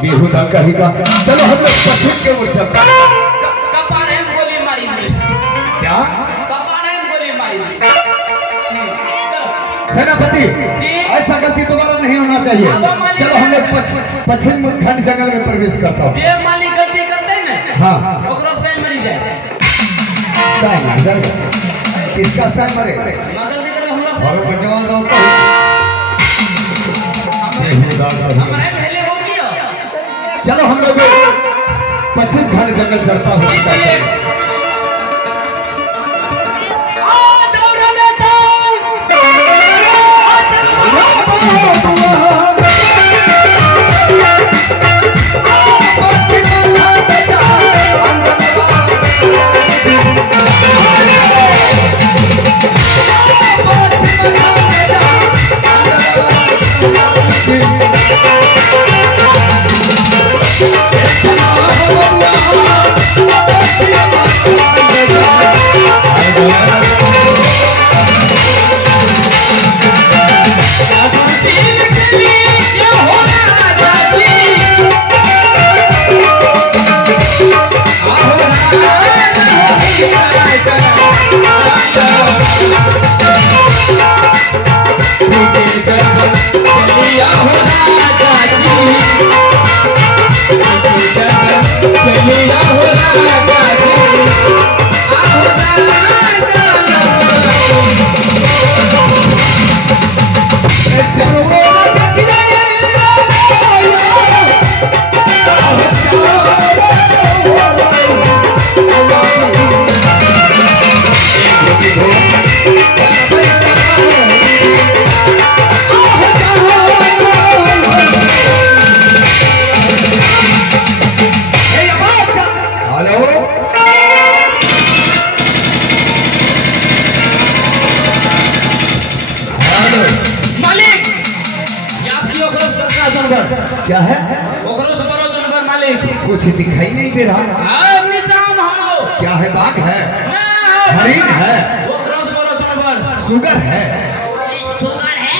बेहुदा कहेगा। चलो हम लोग पश्चिम के ओर चलते हैं। कपारे में गोली मारी थी। क्या कपारे में गोली मारी थी। सेनापति, ऐसा गलती दोबारा नहीं होना चाहिए। चलो हम लोग पश्चिम खंड जंगल में प्रवेश करता हूँ। जे मालिक गलती करते हैं ना, हाँ ओकरो सैन मरी जाए। सैन किसका सैन मरे? गलती करे हमरा और सैन। बचवा दो बेहुदा कहेगा। हमारे पहले हो गया। चलो हम लोग पश्चिम खंड जंगल चढ़ता हूँ। क्या है? मालिक कुछ दिखाई नहीं दे रहा। क्या है? बाघ है, हरिण है, सुगर है।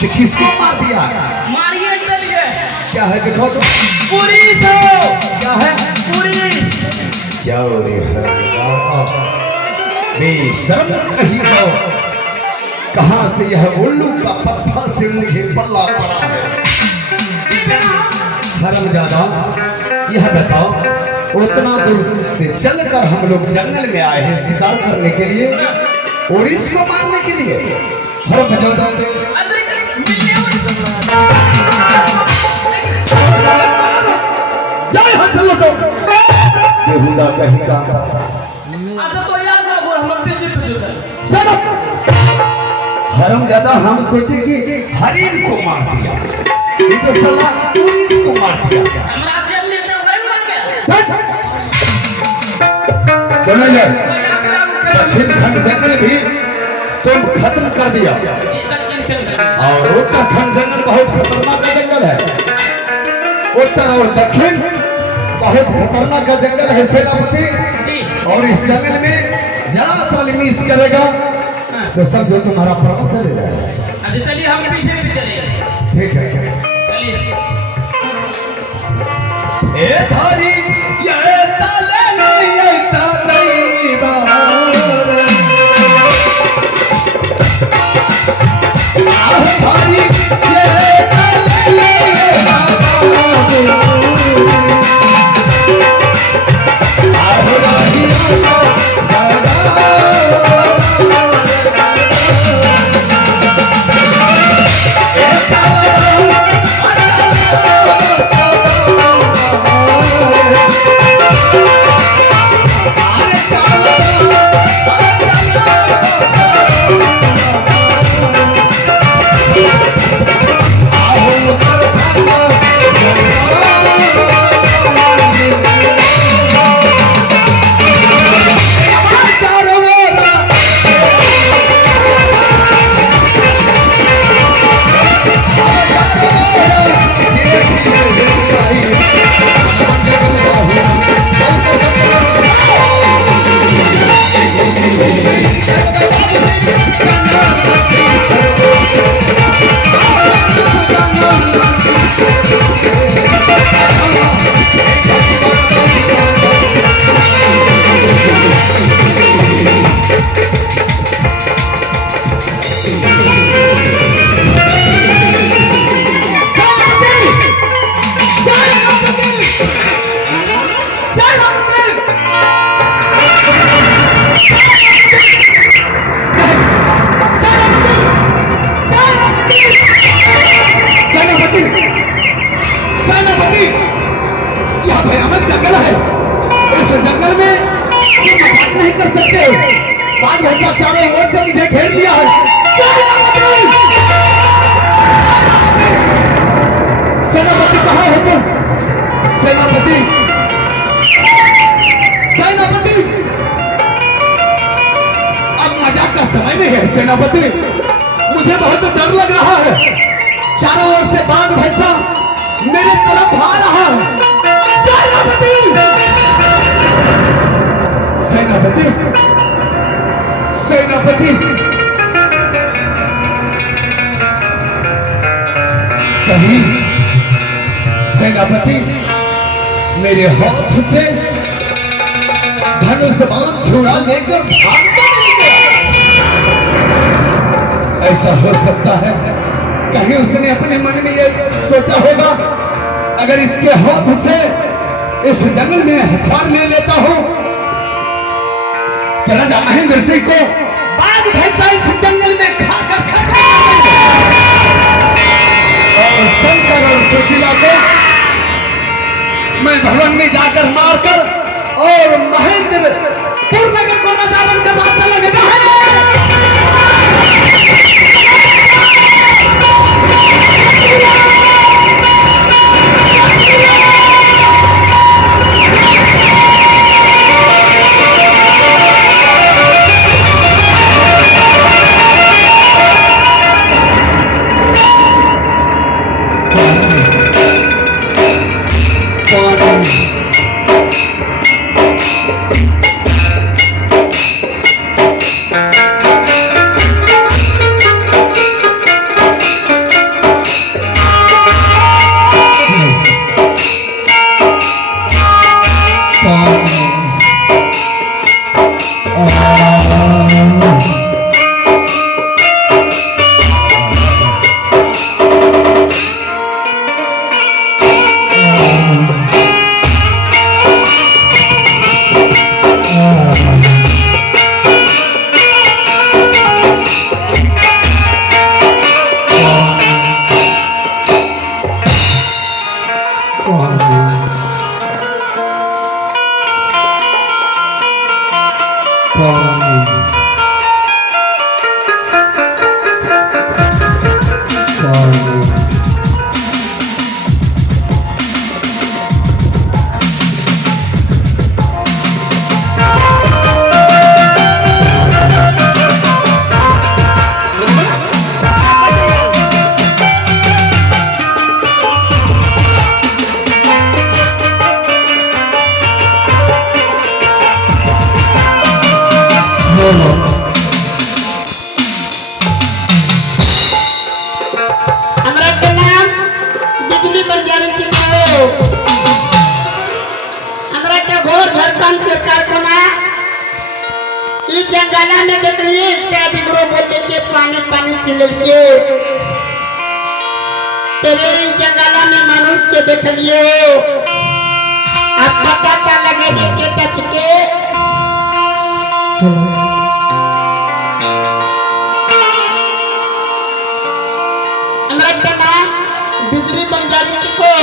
तो किसको मार दिया? क्या है? देखो तो। क्या है? जाओ रे बेशर्म कहीं हो। कहाँ से यह उल्लू का पत्थर से मुझे पल्ला पड़ा है? हरामजादा, यह बताओ, उतना दूर से चलकर हम लोग जंगल में आए हैं शिकार करने के लिए और इसको मारने के लिए? हरामजादा, जाए हाथ लौटो। बेहुदा कहेगा। हरामजादा, हम सोचे कि हरिण को मार दिया, ये तो साला पुलिस को मार दिया। सुनो ले, पश्चिम खंड जंगल भी तुम खत्म कर दिया और उत्तराखंड जंगल बहुत खतरनाक जंगल है। उत्तर और दक्षिण बहुत खतरनाक जंगल है सेनापति। और इस जंगल में जरा सा मिस करेगा तो समझो तुम्हारा प्राण चले जाएगा। अच्छा चलिए हम पीछे भी चलिए। ठीक है, चलिए। ए धारी ये ताले ये ताले बार आह धारी ये ताले बार आह धारी बाज भैंसा चारों ओर से मुझे घेर लिया है। सेनापति कहाँ हो तुम? सेनापति, सेनापति, अब मजाक का समय नहीं है सेनापति। मुझे बहुत डर लग रहा है। चारों ओर से बाघ भैंसा मेरे तरफ आ रहा है। सेनापति, सेनापति, सेनापति, कहीं सेनापति मेरे हाथ से धनुष बाण छुड़ा लेकर भाग तो नहीं गया? ऐसा हो सकता है कहीं उसने अपने मन में ये सोचा होगा, अगर इसके हाथ से इस जंगल में हथियार ले लेता हूं तो राजा महेंद्र सिंह को बाघ भैंसा इस जंगल में खाकर और शंकर और सुशीला को मैं भवन में जाकर मारकर और महेंद्र नगर को राजा बनकर रास्ता लगेगा है। जंगला में देख लिए क्या बिगड़ो बोले के पानी पानी चिल्ल के तेरे जंगला में मनुष्य के देख लिए अब पता लगे के टच के हमारा बिजली बंजारी को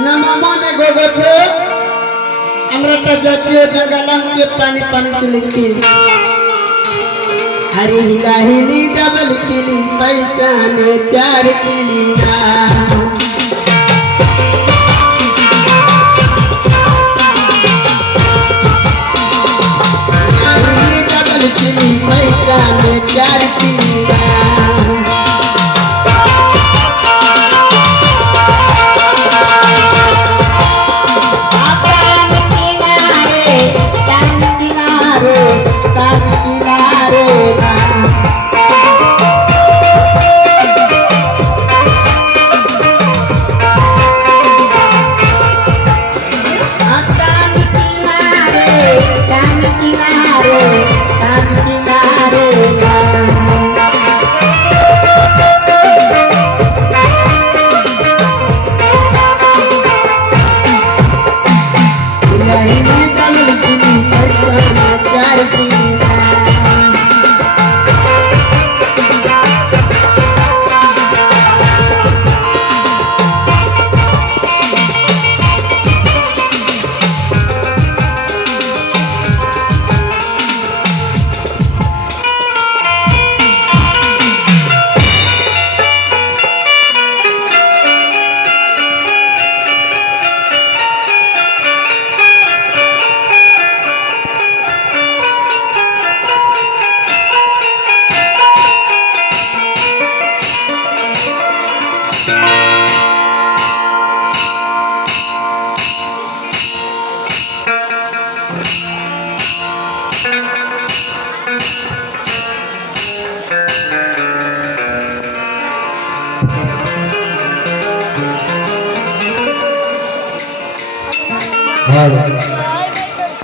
न मामा ने गोगो छे हमरा जातीय जंगलम के पानी पानी चले के अरे हिला हिली डबल किली पैसा में 4 किली ना हिली डबल किली पैसा में 4 किली ना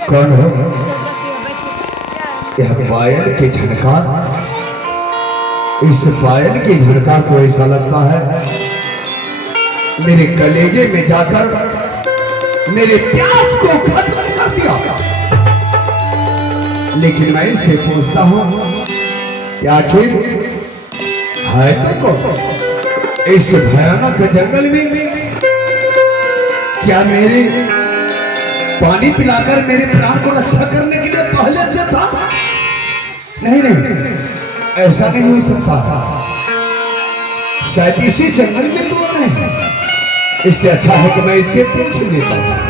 कौन हो? यह पायल की झनकार, इस पायल की झनकार तो ऐसा लगता है मेरे कलेजे में जाकर मेरे प्यास को खत्म कर दिया। लेकिन मैं इससे पूछता हूं कि आखिर है तो कौन इस भयानक जंगल में? क्या मेरे पानी पिलाकर मेरे प्राण को रक्षा करने के लिए पहले से था? नहीं नहीं, ऐसा नहीं हो सकता। शायद इसी जंगल में तो नहीं। इससे अच्छा है कि मैं इससे पूछ लेता हूं।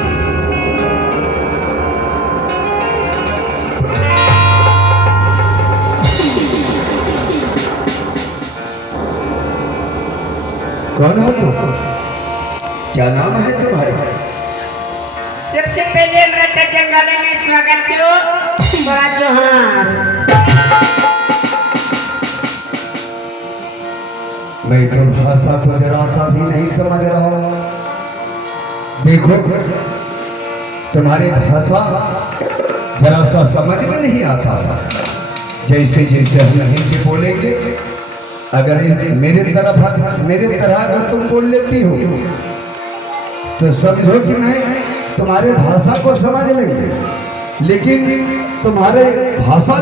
कौन हो तुम? क्या नाम है तुम्हारा? सबसे पहले मृत जंगल में स्वागत हो बड़ा जोहार। मैं तो भाषा को जरा सा भी नहीं समझ रहा हूं। देखो, तुम्हारी भाषा जरा सा समझ में नहीं आता। जैसे जैसे हम हिंदी बोलेंगे, अगर मेरे तरह अगर तुम बोल लेती हो तो समझो कि मैं तुम्हारे भाषा को समझ लेंगे। लेकिन तुम्हारे भाषा